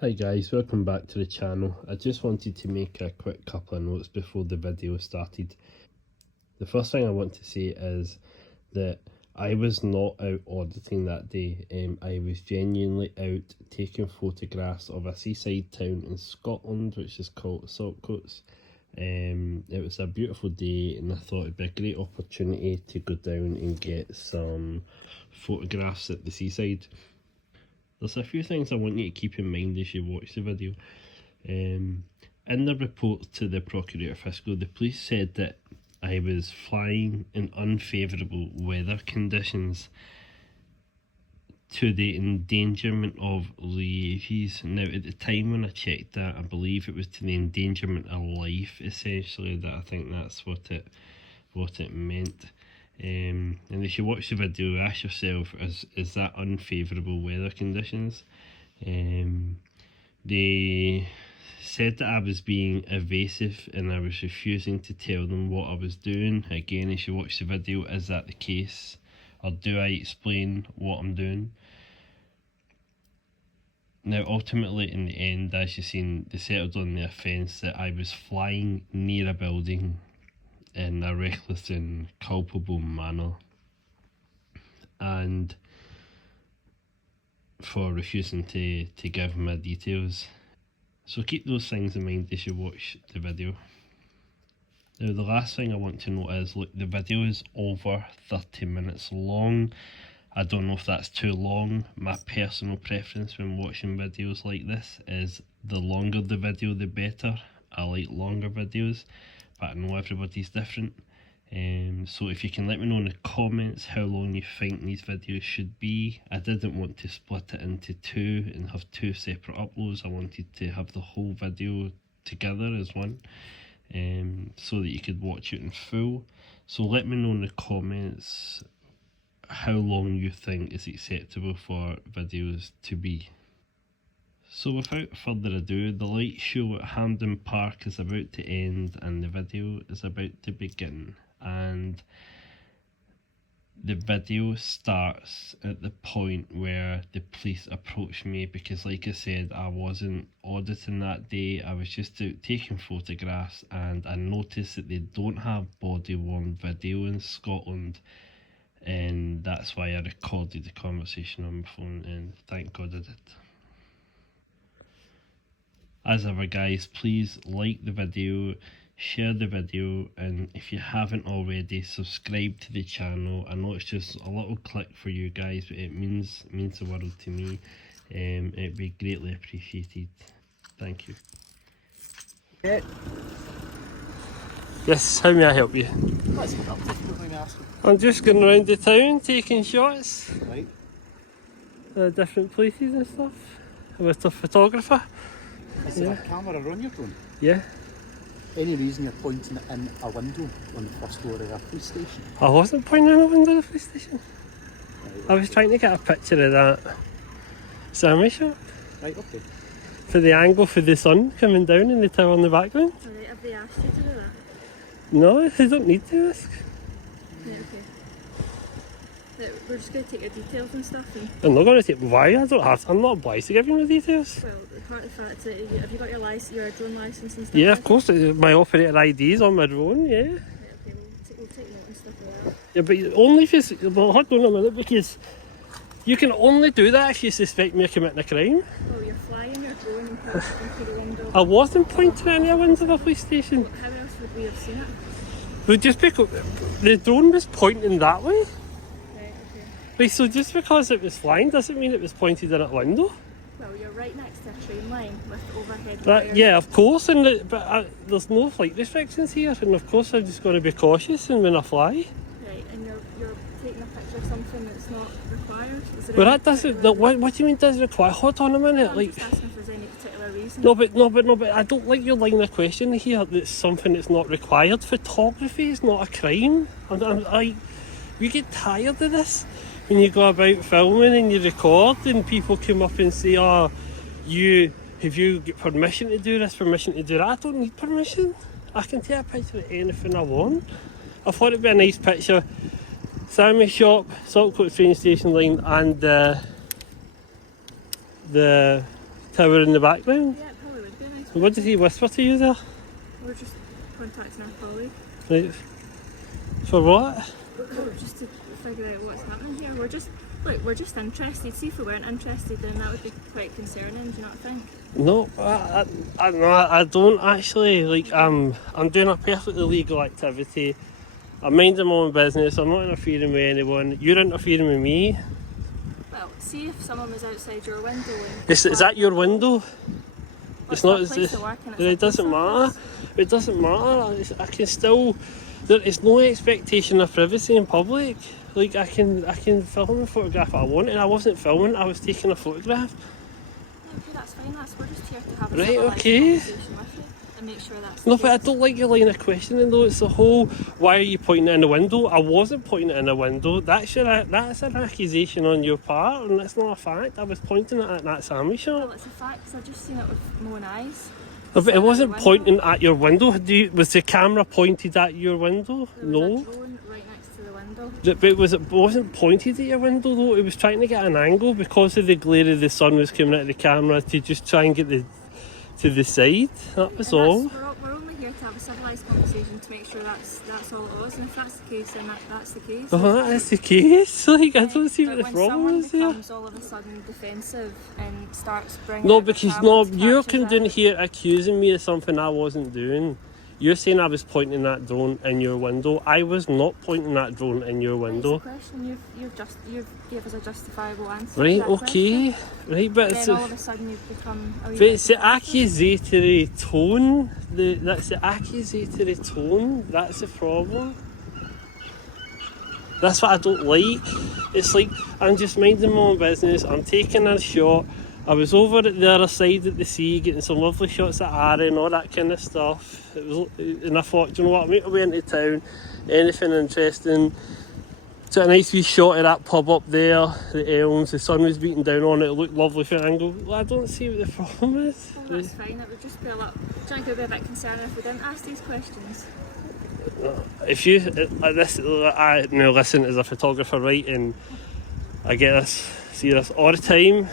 Hi guys, welcome back to the channel. I just wanted to make a quick couple of notes before the video started. The first thing I want to say is that I was not out auditing that day. I was genuinely out taking photographs of a seaside town in Scotland which is called Saltcoats. It was a beautiful day and I thought it'd be a great opportunity to go down and get some photographs at the seaside. There's a few things I want you to keep in mind as you watch the video. In the report to the Procurator Fiscal, the police said that I was flying in unfavourable weather conditions to the endangerment of liaisons. Now at the time when I checked that, I believe it was to the endangerment of life essentially. That I think that's what it meant. And as you watch the video, ask yourself, is that unfavourable weather conditions? They said that I was being evasive and I was refusing to tell them what I was doing. Again, as you watch the video, is that the case? Or do I explain what I'm doing? Now ultimately in the end, as you've seen, they settled on the offence that I was flying near a building in a reckless and culpable manner, and for refusing to give my details. So keep those things in mind as you watch the video. Now the last thing I want to note is, look, the video is over 30 minutes long. I don't know if that's too long. My personal preference when watching videos like this is the longer the video the better. I like longer videos, but I know everybody's different. So if you can let me know in the comments how long you think these videos should be. I didn't want to split it into two and have two separate uploads. I wanted to have the whole video together as one, so that you could watch it in full. So let me know in the comments how long you think is acceptable for videos to be. So without further ado, the light show at Hampden Park is about to end and the video is about to begin. And the video starts at the point where the police approach me, because like I said, I wasn't auditing that day. I was just out taking photographs and I noticed that they don't have body worn video in Scotland, and that's why I recorded the conversation on my phone, and thank God I did. As ever guys, please like the video, share the video, and if you haven't already, subscribe to the channel. I know it's just a little click for you guys, but it means the world to me. It'd be greatly appreciated. Thank you. Yeah. Yes, how may I help you? What's it up to, if you don't mind me asking? I'm just going around the town taking shots, Right. different places and stuff, with a photographer. Is there a camera on your phone? Yeah. Any reason you're pointing it in a window on the first floor of a police station? I wasn't pointing in a window of the police station. Right, I was trying to get a picture of that sandwich shop Right, okay. for the angle for the sun coming down in the tower in the background. Alright, have they asked you to do that? No, they don't need to ask. Yeah, okay. We're just going to take your details and stuff. And, I'm not going to take why. I don't have. I'm not obliged to give you my details. well, the part of the fact that have you got your drone licence and stuff? Yeah, of course. My operator ID is on my drone. Yeah. Right, okay, we'll take note and stuff like that. Yeah, but only if it's. Well, hold on a minute, because you can only do that if you suspect me of committing a crime. Oh, you're flying your drone and pointing through the window. I wasn't pointing at any window of a police station. How else would we have seen it? But just because the drone was pointing that way. Right, okay. Like, so just because it was flying doesn't mean it was pointed in a window. Well, you're right next to a train line with overhead That, wires. yeah, of course, but there's no flight restrictions here, and of course I'm just going to be cautious when I fly. Right, and you're taking a picture of something that's not required? Is there But any that doesn't. particular- What do you mean doesn't require? Hold on a minute, I'm like. just asking if there's any particular reason. No, but I don't like your line of questioning here. That's something that's not required. Photography is not a crime. We get tired of this when you go about filming and you record, and people come up and say, "Oh, have you get permission to do this? Permission to do that?" I don't need permission. I can take a picture of anything I want. I thought it'd be a nice picture. Sandwich shop, Saltcoats train station line, and the tower in the background? Yeah, it probably would be a nice. What did he whisper to you there? We're just contacting our colleague. Right. For what? Just to figure out what's happening here. We're just interested. See, if we weren't interested, then that would be quite concerning. Do you not think? No, I don't actually. Like, I'm doing a perfectly legal activity. I'm minding my own business. I'm not interfering with anyone. You're interfering with me. Well, see if someone was outside your window. And Is that your window? It's not. a place to work and it's It a doesn't post matter. office. It doesn't matter. I can still. There is no expectation of privacy in public. Like, I can film and photograph what I want, and I wasn't filming. I was taking a photograph. Yeah, okay, that's fine. We're just here to have a Right, civilised okay. conversation with you and make sure that's. No, the but I case. don't like your line of questioning though. It's the whole, why are you pointing it in the window? I wasn't pointing it in the window. That's an accusation on your part, and that's not a fact. I was pointing it at that sandwich shop. Well, it's a fact because I've just seen it with my own eyes. No, but it wasn't window. pointing at your window. Was the camera pointed at your window? There was No. a drone right next to the window. But it wasn't pointed at your window though. It was trying to get an angle because of the glare of the sun was coming out of the camera to just try and get to the side. That was And all. we're only here to have a civilised conversation to make sure that's all it was. And if that's the case, then that's the case. Oh, that is the case. Like, I don't see what But the when problem someone is there. becomes all of a sudden defensive and starts bringing No, out the because cameras, you're catches coming it. here accusing me of something I wasn't doing. You're saying I was pointing that drone in your window. I was not pointing that drone in your window. That's the question. You've gave us a justifiable answer. Right, to that okay. question. Right, but it's, Then all of a sudden you've become a wee but bit it's the defensive. accusatory tone. That's the accusatory tone. That's the problem. That's what I don't like. It's like, I'm just minding my own business. I'm taking a shot. I was over at the other side of the sea getting some lovely shots at Arran and all that kind of stuff. And I thought, do you know what, I'll make my way into town, anything interesting. Took a nice wee shot of that pub up there, the elms, the sun was beating down on it, it looked lovely from an angle. Well, I don't see what the problem is. Well, that's fine. It would just be a bit concerning if we didn't ask these questions. If you, I now listen as a photographer, right, and I get this, see this all the time.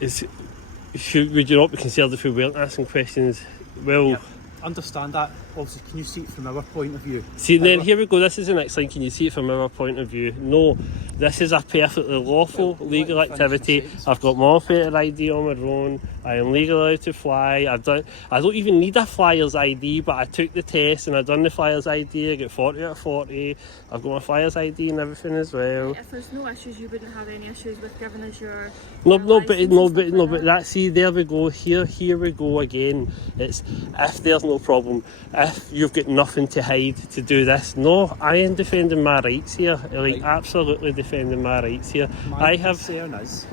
Would you not be concerned if we weren't asking questions? Well, Yeah, understand that. Obviously, can you see it from our point of view? see, then here we go. This is the next thing. Can you see it from our point of view? No, this is a perfectly lawful, legal let me finish activity. the sentence. I've got my operator ID on my drone. I am legally allowed to fly. I don't even need a flyer's ID, but I took the test and I done the flyer's ID. I got 40 out of 40. I've got my flyer's ID and everything as well. If there's no issues, you wouldn't have any issues with giving us your. No, your but licence no, and but stuff no, like but that. that. See, there we go. Here we go again. It's if there's no problem, if you've got nothing to hide to do this. No, I am defending my rights here. Like, Right. absolutely defending my rights here. My I have. concern is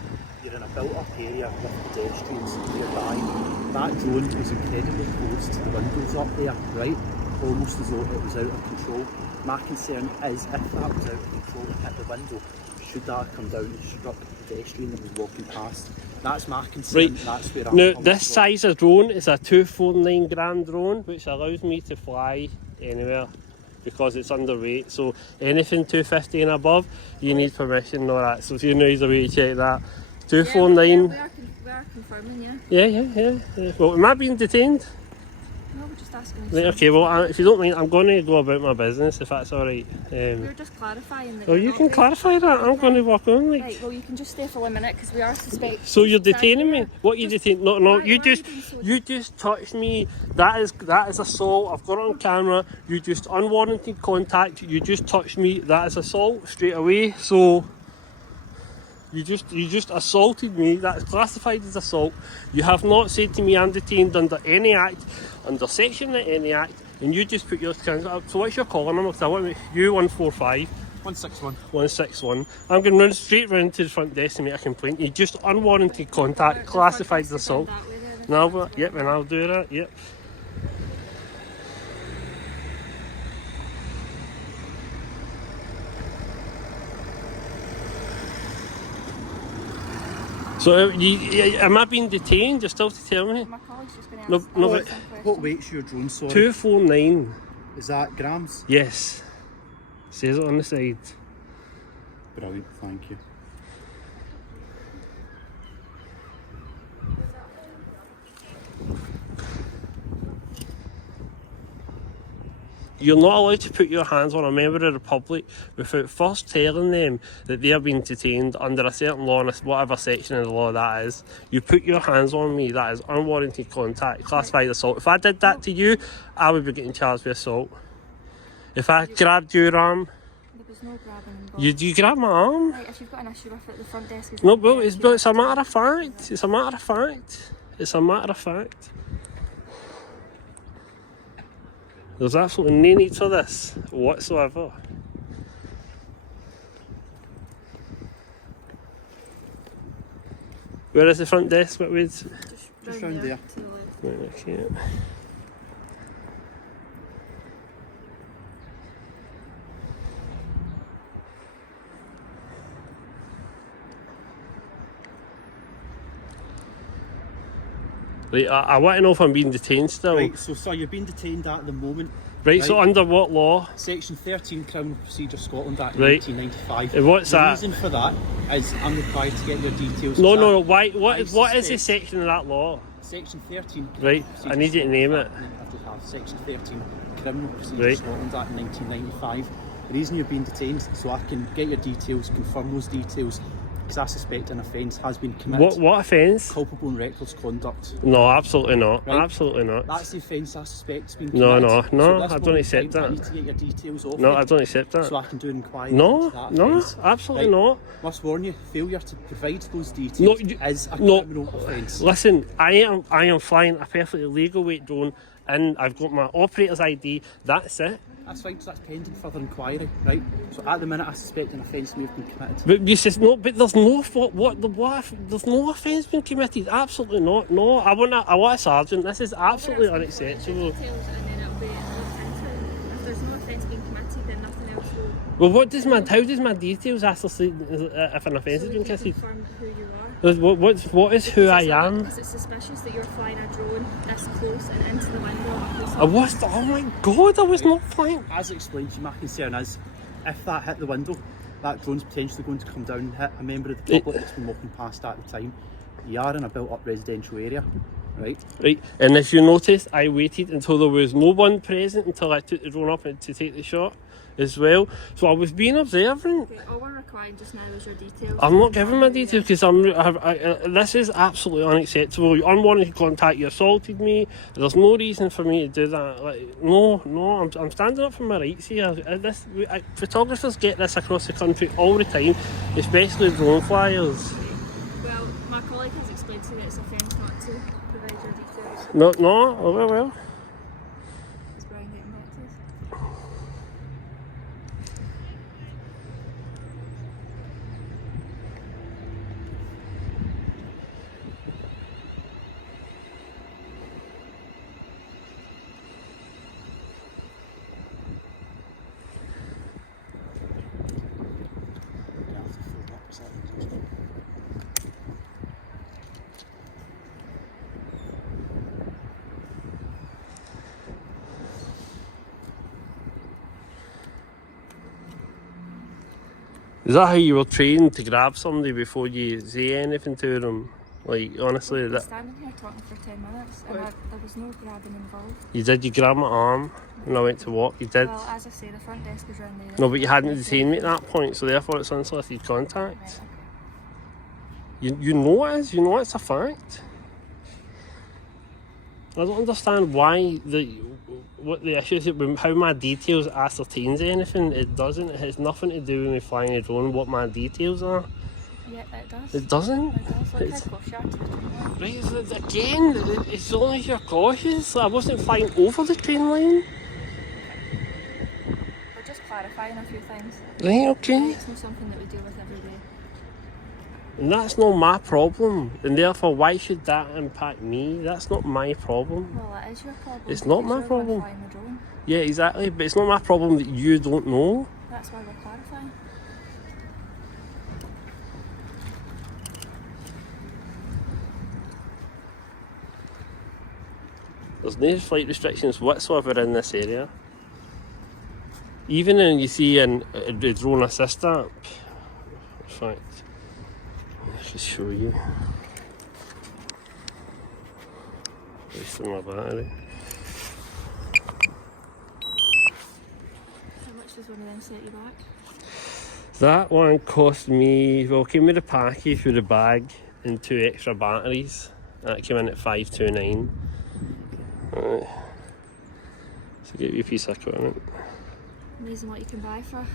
you're in a built-up area with pedestrians nearby. That drone was incredibly close to the windows up there, right? Almost as though it was out of control. My concern is if that was out of control and hit the window, should that come down and struck the pedestrian that was walking past? That's my concern. Right. That's where I'm Now, coming this from. size of drone is a 249 gram drone, which allows me to fly anywhere because it's underweight. So anything 250 and above, you need permission and all that. So if you know a way to check that. 249. Yeah, we are confirming, yeah. Yeah. Well, am I being detained? No, we're just asking. Right, okay, well, if you don't mind, I'm going to go about my business, if that's alright. We're just clarifying that. Oh, you're you not can being- clarify that. I'm going to walk on, like. Right, well, you can just stay for 1 minute because we are suspecting. So you're detaining me? What you Just- detain? No, why- you why are just being so- you just touched me. That is assault. I've got it on camera. You just unwarranted contact. You just touched me. That is assault straight away. So you just assaulted me. That is classified as assault. You have not said to me I'm detained under any act, under section of any act, and you just put your hands up. So what's your calling number? Because I want you 145. 161. 161. I'm going to run straight round to the front desk and make a complaint. You just unwarranted contact, classified as assault. No, yep, and I'll do that, yep. So, am I being detained? You're still to tell me? My colleague's just going to No, ask no, some but- questions. What weight's your drone, sorry? 249. Is that grams? Yes. Says it on the side. Brilliant, thank you. You're not allowed to put your hands on a member of the public without first telling them that they are being detained under a certain law, whatever section of the law that is. You put your hands on me, that is unwarranted contact, classified assault. If I did that to you, I would be getting charged with assault. If I grabbed your arm... There was no grabbing involved. You grab my arm? Right, if you've got an issue with it, the front desk is... No, but it's a matter of fact. It's a matter of fact. It's a matter of fact. There's absolutely no need for this whatsoever. Where is the front desk? What would? Just round there. To the left. Right, okay. Right, I want to know if I'm being detained still. Right, so sir, you're being detained at the moment. Right, so under what law? Section 13 Criminal Procedure Scotland Act Right. 1995. And what's the that? reason for that is I'm required to get your details. No. Why? What is the section of that law? Section 13. Right, I need you to name it. I have to have Section 13 Criminal Procedure Right. Scotland Act 1995. The reason you're being detained so I can get your details, confirm those details, because I suspect an offence has been committed. What offence? Culpable and reckless conduct. No, absolutely not. Right. Absolutely not. That's the offence I suspect has been No, committed. no, this I don't moment in accept time, I that. need to get your details off No, you I don't accept that. so I can do an inquiry No, into that no, offence. absolutely Right. not. Must warn you, failure to provide those details No, you- is a no. criminal offence. Listen, I am flying a perfectly legal weight drone, and I've got my operator's ID. That's it. That's fine, so that's pending further inquiry, right? So at the minute I suspect an offence may have been committed. But you says no. But there's no there's no offence been committed. Absolutely not. No, I want a sergeant. This is absolutely unacceptable. Details and then it'll be looked into. If there's no offence being committed, then nothing else will... Well, how does my details actually if an offence has been committed? Confirm who you are. What is who I am? Because it's suspicious that you're flying a drone this close and into the window of a police I was. Oh my God! I was not flying. As explained to you, my concern is if that hit the window, that drone's potentially going to come down and hit a member of the public that's been walking past at the time. You are in a built-up residential area, right? Right, and if you notice, I waited until there was no one present until I took the drone up to take the shot as well. So I was being observant. Okay, all we're requiring just now is your details. I'm not giving my details because this is absolutely unacceptable. You unwarranted contact, you assaulted me. There's no reason for me to do that. Like, no, I'm standing up for my rights here. Photographers get this across the country all the time, especially drone flyers. Well, my colleague has explained to me that it's offence not to provide your details. No, oh, well. It's Brian getting notice. Is that how you were trained to grab somebody before you say anything to them? Like, honestly, We've been that standing here talking for 10 minutes and there was no grabbing involved. you grabbed my arm and I went to walk. You did. Well, as I say, the front desk is round there. No, but you hadn't detained me at that point, so therefore it's unsolicited contact. Right, You know it is. You know it's a fact. I don't understand what the issue is with how my details ascertains anything. It doesn't. It has nothing to do with me flying a drone. What my details are. yeah, it does. It doesn't. It does. Look It's- how close you are to the train line. Right, again, it's only if you're cautious. I wasn't flying over the train line. We're just clarifying a few things. Right, okay. It's not something that we deal with every day. And that's not my problem. And therefore, why should that impact me? That's not my problem. Well, that is your problem. It's not because my you're the one problem. flying the drone. Yeah, exactly. But it's not my problem that you don't know. That's why we're clarifying. There's no flight restrictions whatsoever in this area. Even when you see a drone assist app, in fact, I'll just show you. Wasting my battery. much does one of them set you back? That one cost me, well, it came with a package with a bag and 2 extra batteries. That came in at $529. So give you a piece of equipment. Amazing what you can buy for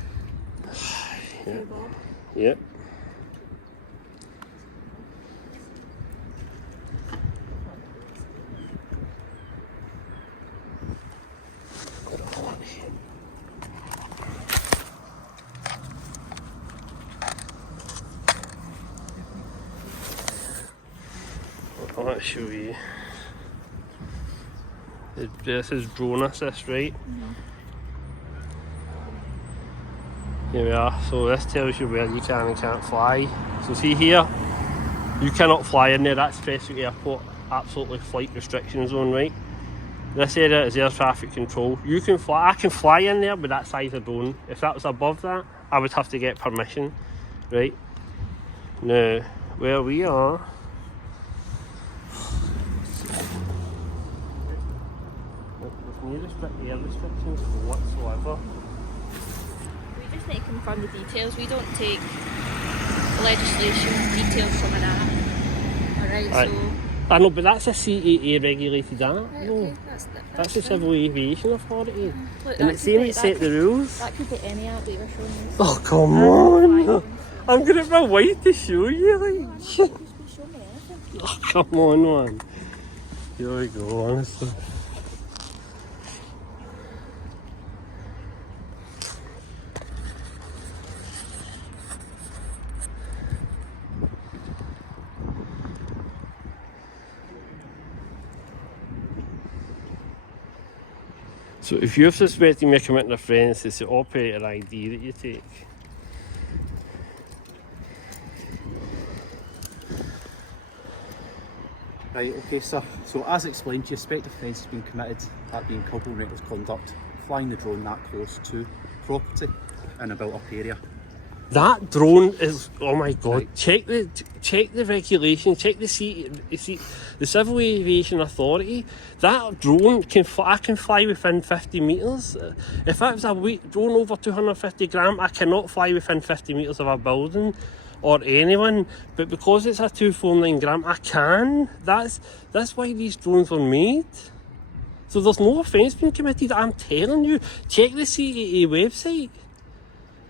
Yeah. your bob. Yep. I'll show you. This is drone assist, right? Here we are. So this tells you where you can and can't fly. So see here, you cannot fly in there. That's Prestwick Airport, absolutely flight restriction zone, right? This area is air traffic control. You can fly. I can fly in there with that size of drone. If that was above that, I would have to get permission, right? Now, where we are. There's no air restrictions whatsoever. We just need to confirm the details. We don't take legislation details from an app. Alright, Right. so... I know, but that's a CAA regulated app. Right, No. okay, That's the fine. Civil Aviation Authority. Look, And that it's could saying be- it that set could- the rules. That could be any app that you're showing us. Oh, come on! I'm gonna have my wife to show you, like. Show me anything. Oh, come on, man. Here we go, honestly. So if you're suspecting me of committing offence, it's the operator ID that you take. Right, okay, sir. So as explained, you suspect offence has been committed, that being culpable reckless conduct, flying the drone that close to property in a built-up area. That drone is, oh my god, Right. check the regulation, check the Civil Aviation Authority. That drone I can fly within 50 metres. If that was a drone over 250 gram, I cannot fly within 50 metres of a building or anyone, but because it's a 249 gram, I can. That's why these drones were made. So there's no offence being committed, I'm telling you. Check the CAA website.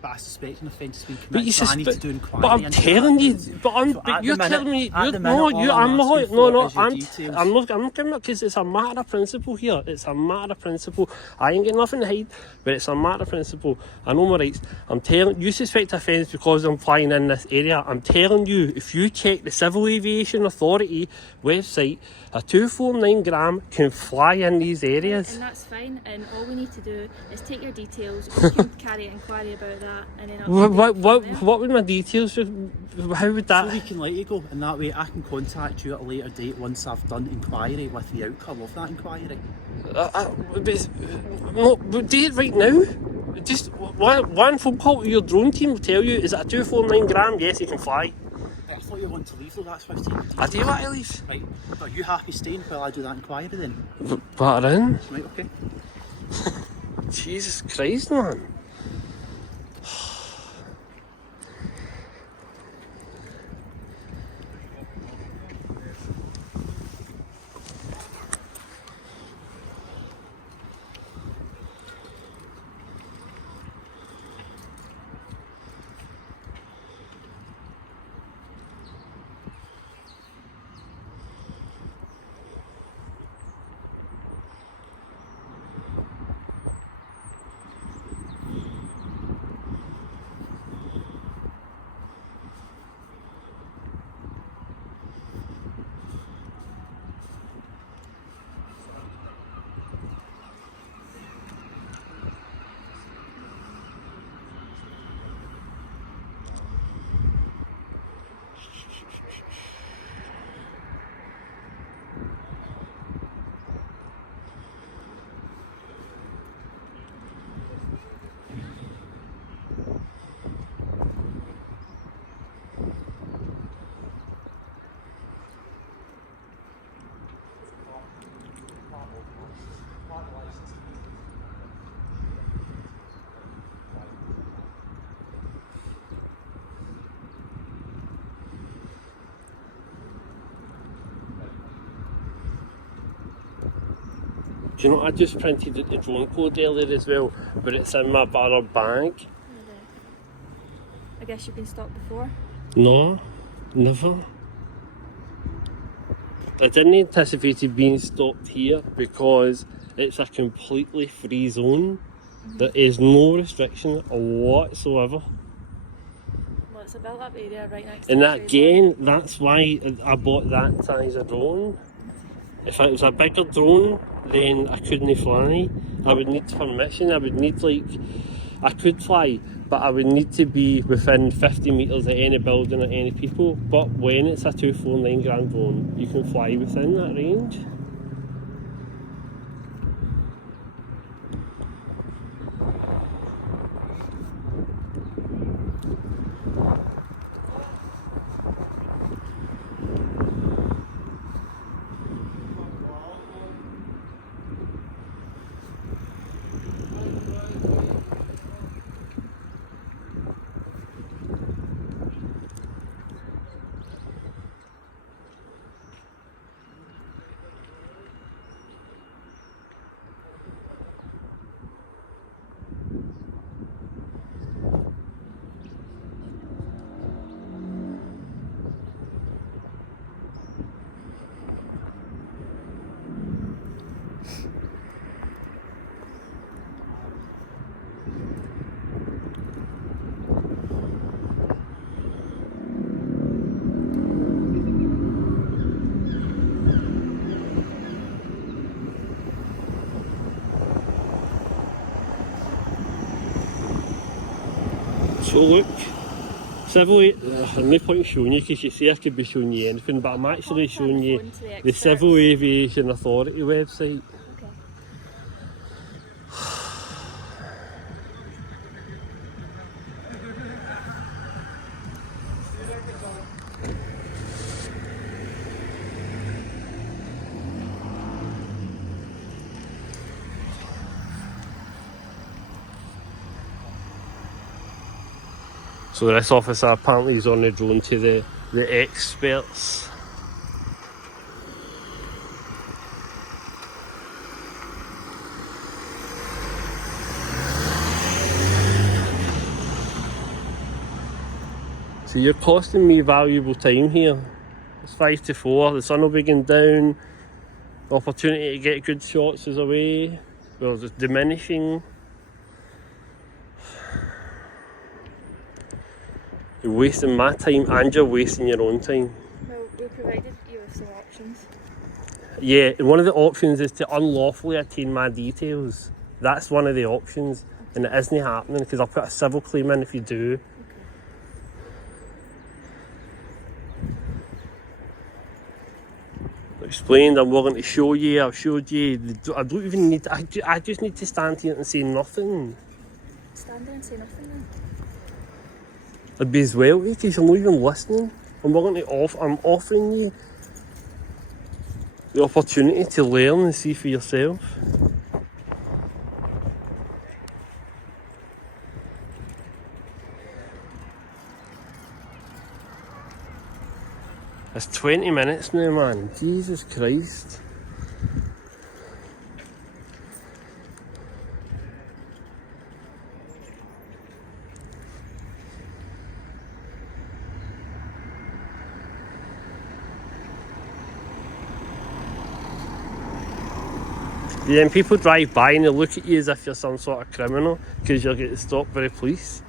But I suspect an offence has been But committed, you so I need to do suspect, inquiry but I'm into telling that. you, but at you're the minute- telling me, at the minute, no, all you, I'm I'm not, asking no, for no, is your details. I'm not giving it because it's a matter of principle here. It's a matter of principle. I ain't got nothing to hide, but it's a matter of principle. I know my rights. I'm telling you, suspect offence because I'm flying in this area. I'm telling you, if you check the Civil Aviation Authority website, a 249 gram can fly in these areas. And that's fine, and all we need to do is take your details, we can carry an inquiry about that, and then What would my details? How would So we that? can let you go, and that way I can contact you at a later date once I've done inquiry with the outcome of that inquiry. No, but do it right now. Just one phone call to your drone team will tell you, is it a 249 gram? Yes, you can fly. I thought you wanted to leave though, that's 15. I do want to leave. Right, but are you happy staying while I do that inquiry then? But in. Right, okay. Jesus Christ, man. Do you know, I just printed out the drone code earlier as well, but it's in my barra bag. I guess you've been stopped before. No, never. I didn't anticipate being stopped here because it's a completely free zone. There is no restriction whatsoever. Well, it's a built-up area right next to And the again, that's why I bought that size of drone. If it was a bigger drone, then I couldn't fly. I would need permission. I would need, like, I could fly, but I would need to be within 50 metres of any building or any people. But when it's a 249 grand drone, you can fly within that range. So look, civil, no point showing you because you see I could be showing you anything, but I'm actually showing you the Civil Aviation Authority website. Okay. So this officer apparently is on the drone to the experts. So you're costing me valuable time here. It's 5 to 4, the sun will be going down, the opportunity to get good shots is away, well, it's diminishing. You're wasting my time and you're wasting your own time. Well, we provided you with some options. Yeah, and one of the options is to unlawfully attain my details. That's one of the options, and it isn't happening because I'll put a civil claim in if you do. I explained I'm willing to show you, I've showed you. I don't even need, I just need to stand here and say nothing. Stand there and say nothing then. I'd be as well because you're not even listening. I'm willing to I'm offering you the opportunity to learn and see for yourself. It's 20 minutes now, man. Jesus Christ. Yeah, and people drive by and they look at you as if you're some sort of criminal because you're getting stopped by the police.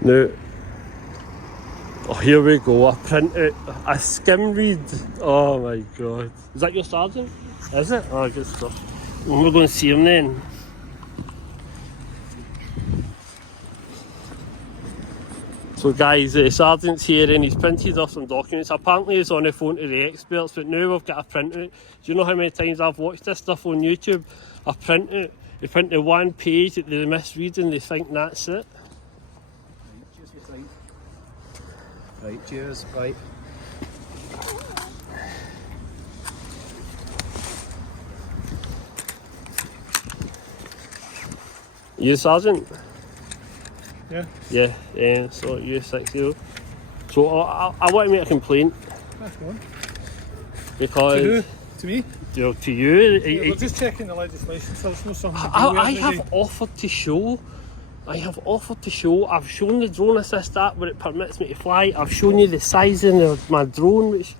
Now, oh, here we go, I print out a skim read. Oh my god. Is that your sergeant? Is it? Oh, good stuff. Well, we're going to see him then. So guys, the sergeant's here and he's printed off some documents. Apparently he's on the phone to the experts, but now we've got a printout. Do you know how many times I've watched this stuff on YouTube? A printout, they print the one page that they misread and they think that's it. Right, cheers for your time. Right, cheers, right. You the sergeant? Yeah. Yeah, so you're 60. So I want to make a complaint. That's one. Because... To who? To me? To you. Yeah, we're just checking the legislation, so it's not something to do I with have offered to show. I've shown the drone assist app where it permits me to fly. I've shown you the sizing of my drone, which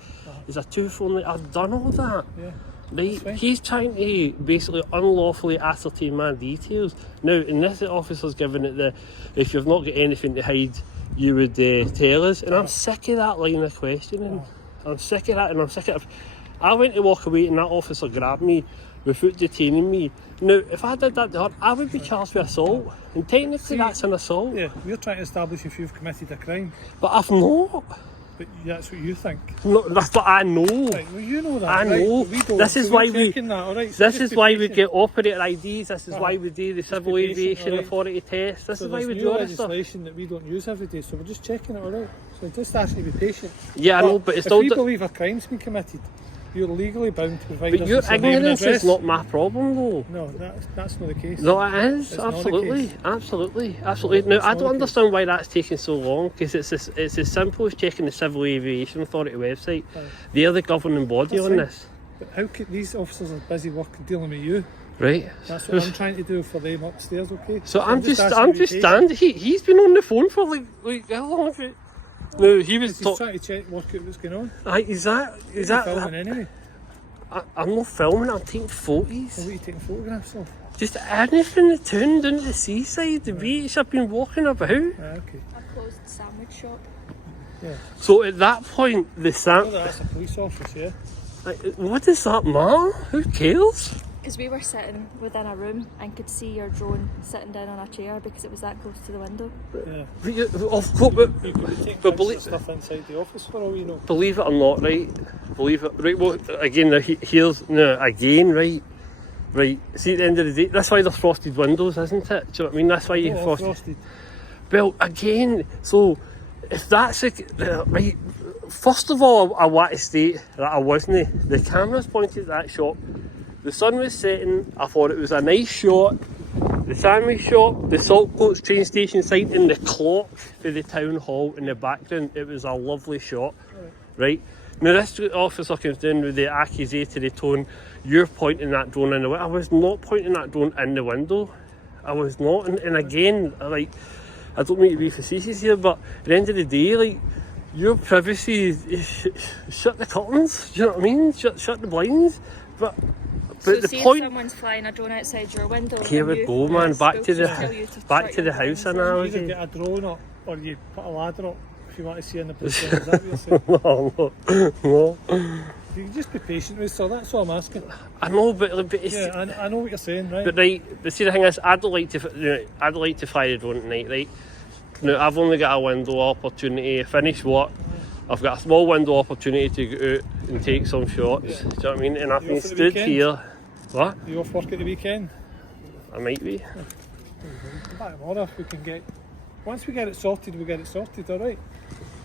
is a 2-phone. I've done all that. Yeah. Right, he's trying to basically unlawfully ascertain my details. Now, in this officer's given it the, if you've not got anything to hide, you would tell us. And I'm sick of that line of questioning. I'm sick of that, and I'm sick of. I went to walk away, and that officer grabbed me without detaining me. Now, if I did that to her, I would be charged with assault, and technically that's an assault. Yeah, we're trying to establish if you've committed a crime. But I've not. But that's what you think. No, that's what I know. Right, well, you know that. I know. Right, we don't. This is why we. That, all right? So This is why we get operator IDs. This is why we do the Civil be patient, Aviation alright? Authority test. This So is why we there's do new all this stuff. legislation that we don't use every day, so we're just checking it, all right? So just asking you to be patient. Yeah, I know, but it's if still. we believe a crime's been committed, you're legally bound to provide But us your with your name and ignorance address. is not my problem, though. No, that's not the case. No, it is. It's not the Absolutely. case. Absolutely. Now, It's I not don't the case. understand why that's taking so long, because it's as simple as checking the Civil Aviation Authority website. They're the governing body That's on fine. this. But how could these officers are busy working dealing with you? Right? That's what I'm trying to do for them upstairs, okay? So I'm just asking you to be patient. standing. He's been on the phone for like how long? No, he was He's talking. trying to check, work out what's going on. Is that? You're filming anyway. I'm not filming. I'm taking photos. Well, what are you taking photographs of? Just anything. The town, down to the seaside, the beach. I've been walking about. Okay. A closed sandwich shop. Yeah. So at that point, the Well, that's a police office, yeah. what does that matter? Who cares? Because we were sitting within a room and could see your drone sitting down on a chair because it was that close to the window. Yeah. Of course, but You could be taking But pictures believe- of stuff inside the office for all you know. believe it or not, right? Believe it, right? Well, again, here's no again, right? Right. See, at the end of the day, that's why there's frosted windows, isn't it? Do you know what I mean? That's why you Oh, frosted. Well, again, so if that's right. First of all, I want to state that I wasn't. The cameras pointed at that shop. The sun was setting. I thought it was a nice shot. The sandwich shop, the Saltcoats train station site, and the clock for the town hall in the background. It was a lovely shot, right? Now this officer comes down with the accusatory tone. You're pointing that drone in the window. I was not pointing that drone in the window. I was not. And again, like, I don't mean to be facetious here, but at the end of the day, like, your privacy is shut the curtains. Do you know what I mean? Shut the blinds. But So the see point. if someone's flying a drone outside your window. Here and we you- go, man. Back to schools will tell you the shut your house blinds down. You either analogy. get a drone up or you put a ladder up if you want to see in the police. Is that what you're saying? No. You can just be patient with us, sir. That's all I'm asking. I know, but it's. Yeah, I know what you're saying, right? But right, but see the thing is, I'd like to fly the drone tonight, right? Now I've only got a window opportunity. Finish work. I've got a small window opportunity to go out and take some shots. Do you know what I mean? And I've You been off at the stood weekend? here. What? You off work at the weekend? I might be. Come back tomorrow if we can get. Once we get it sorted, we get it sorted, alright?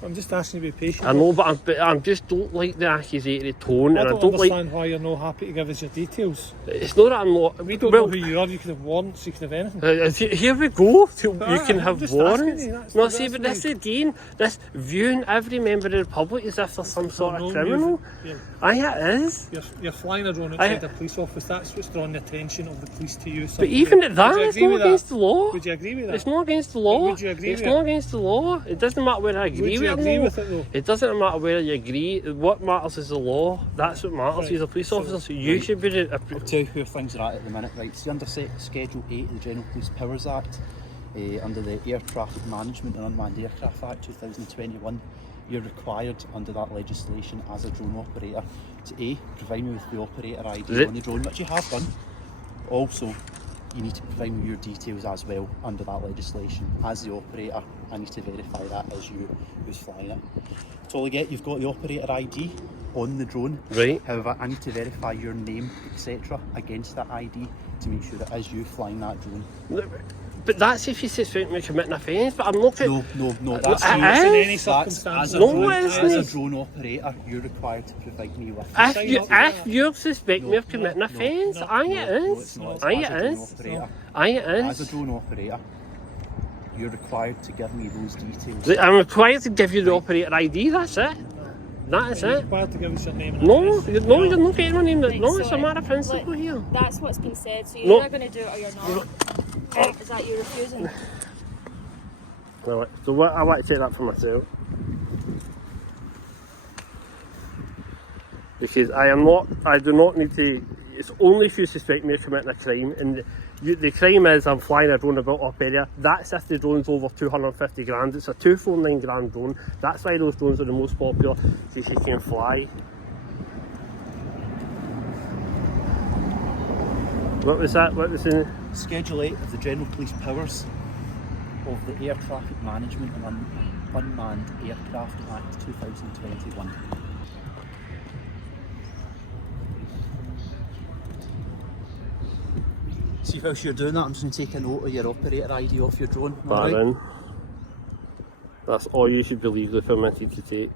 I'm just asking you to be patient. I know, but I'm just don't like the accusatory tone, I and I don't don't like. understand why you're not happy to give us your details. It's not that I'm not. We don't well, know who you are. You could have warrants, you could have anything. Here we go. You can I'm have just warrants. asking you, that's- No, that's see, but the this way- again, this viewing every member of the public as if they're some sort No, of criminal. you're- Aye, it is. You're flying a drone outside a police office. That's what's drawing the attention of the police to you. But even at that, it's not against the law. Would you agree with that? It's not against the law. Would you agree It's with not it? against the law. It doesn't matter whether I agree Would with you it or agree not. with it though? It doesn't matter whether you agree. What matters is the law. That's what matters. Right. He's a police So- officer, so you should be the. I'll tell you where things are at the minute, right? See, under Schedule 8 of the General Police Powers Act, under the Aircraft Management and Unmanned Aircraft Act 2021, you're required under that legislation as a drone operator to A, provide me with the operator Is ID it? on the drone, which you have done. Also, you need to provide me with your details as well under that legislation as the operator I need to verify that as you who's flying it. Totally get, you've got the operator ID on the drone. Right. However, I need to verify your name, etc. against that ID to make sure that it is you flying that drone. But that's if you suspect me of committing an offence, but I'm not... No, that's it you. is? In any That's, circumstance. as a No, drone, it as a isn't. drone operator, you're required to provide me with If you suspect me of committing an offence, no, aye no, it it's is. not. Aye As a it drone is. operator, Aye it as a is. drone operator, you're required to give me those details. I'm required to give you the operator ID, that's it. That is You're it. required to give us your name and No, address. you're not getting my name. Right, No, so it's a matter of principle look, here. That's what's been said, so you're No. either going to do it or you're not. Is that you refusing? Right, so what, I want to take that for myself. Because I do not need to, it's only if you suspect me of committing a crime, and the crime is I'm flying a drone about up area. That's if the drone's over 250 grand. It's a 249 grand drone. That's why those drones are the most popular, because you can fly. What was that? What was in Schedule 8 of the General Police Powers of the Air Traffic Management and Unmanned Aircraft Act 2021. See, whilst you're doing that, I'm just going to take a note of your operator ID off your drone. Alright? Baron? That's all you should be legally permitted to take.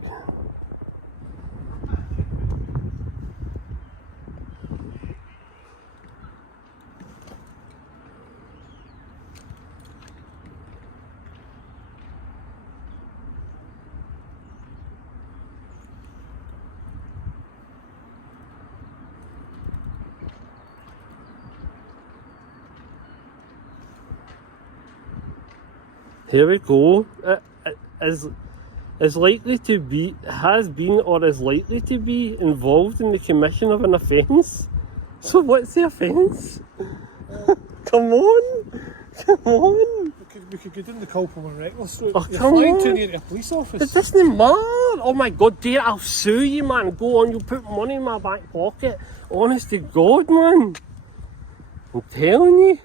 Here we go. Is likely to be, has been or is likely to be involved in the commission of an offence. So what's the offence? Come on! Come on! We could go down the culpable and reckless route. Oh, You're come flying on. too near a police office. It doesn't matter! Oh my god, dear, I'll sue you, man. Go on, you'll put money in my back pocket. Honest to God, man. I'm telling you.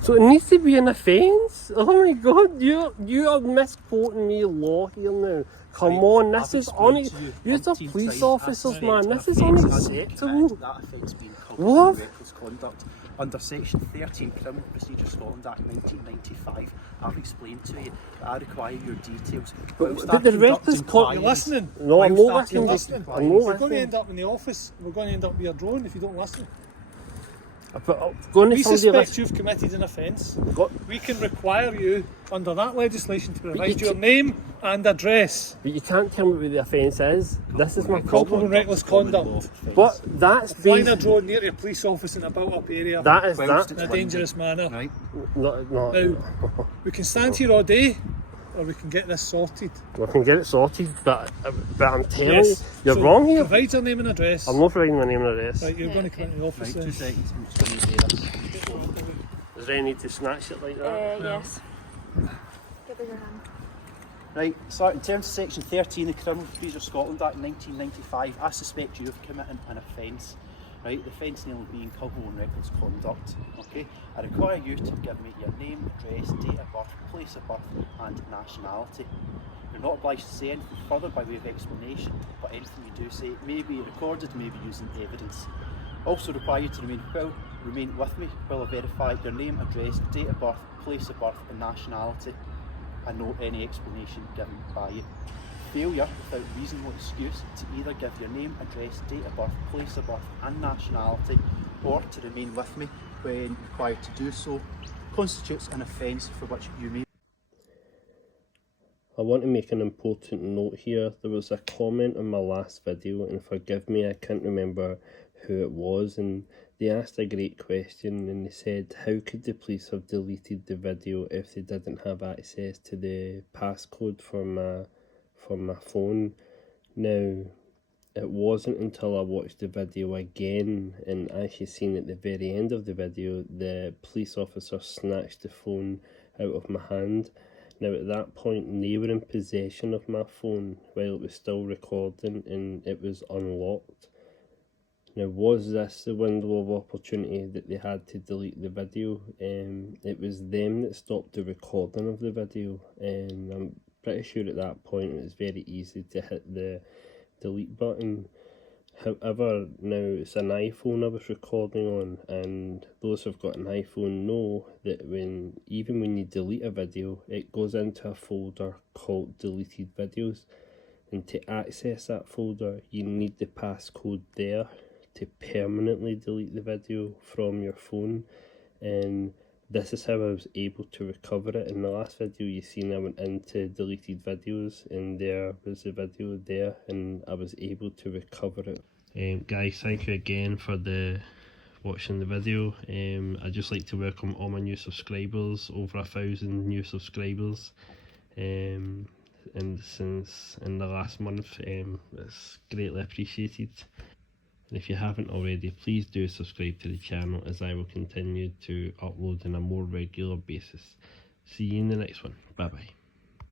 So it needs to be an offence? Oh my god, you are misquoting me law here now. Come Right, on, I've this is explained to you you're umpteen police times officers, that man. an This is offence has been unacceptable. committed. That offence being culpable What? and reckless conduct. Under Section 13 Criminal Procedure Scotland Act 1995, I've explained to you that I require your details. Whilst but I the conduct reckless inquiries- You're listening. No, I'm whilst not I listening. conduct I'm inquiries- not We're going to listening. end up in the office. We're going to end up with your drone if you don't listen. But going to We somebody suspect like you've committed an offence. Got- We can require you, under that legislation, to provide you your name and address. but you can't tell me what the offence is. This is my Culpable problem. and reckless Common law conduct. offence. But that's Flying a based. drone near your police office in a built-up area That is Whilst that. in a it's dangerous manner. Right. Not. Now, we can stand here all day, or we can get this sorted. We can get it sorted, but I'm telling Yes. you, you're So wrong here. Provide your name and address. I'm not providing my name and address. Right, you're going to come into the Right, office 2 then. seconds. I'm just going to do this. Is there any need to snatch it like that? Yes. Give us your hand. Right, so in terms of Section 13 of the Criminal Procedure Scotland Act 1995, I suspect you of committing an offence. Right, the offence name being culpable and reckless conduct. Okay, I require you to give me your name, address, date of birth, place of birth, and nationality. You're not obliged to say anything further by way of explanation, but anything you do say may be recorded, may be used in evidence. Also require you to remain with me while I verify your name, address, date of birth, place of birth, and nationality, and note any explanation given by you. Failure without reasonable excuse to either give your name, address, date of birth, place of birth, and nationality, or to remain with me when required to do so, constitutes an offence for which you may. I want to make an important note here. There was a comment on my last video, and forgive me, I can't remember who it was, and they asked a great question, and they said, how could the police have deleted the video if they didn't have access to the passcode for my phone? Now, it wasn't until I watched the video again and actually seen at the very end of the video, the police officer snatched the phone out of my hand. Now at that point they were in possession of my phone while it was still recording and it was unlocked. Now, was this the window of opportunity that they had to delete the video? It was them that stopped the recording of the video. I'm pretty sure at that point it was very easy to hit the delete button. However, now it's an iPhone I was recording on, and those who've got an iPhone know that even when you delete a video, it goes into a folder called deleted videos, and to access that folder you need the passcode there to permanently delete the video from your phone. And this is how I was able to recover it. In the last video you seen, I went into deleted videos and there was the video there, and I was able to recover it. Guys, thank you again for watching the video. I'd just like to welcome all my new subscribers, over 1,000 new subscribers, and since in the last month. It's greatly appreciated. And if you haven't already, please do subscribe to the channel, as I will continue to upload on a more regular basis. See you in the next one. Bye bye.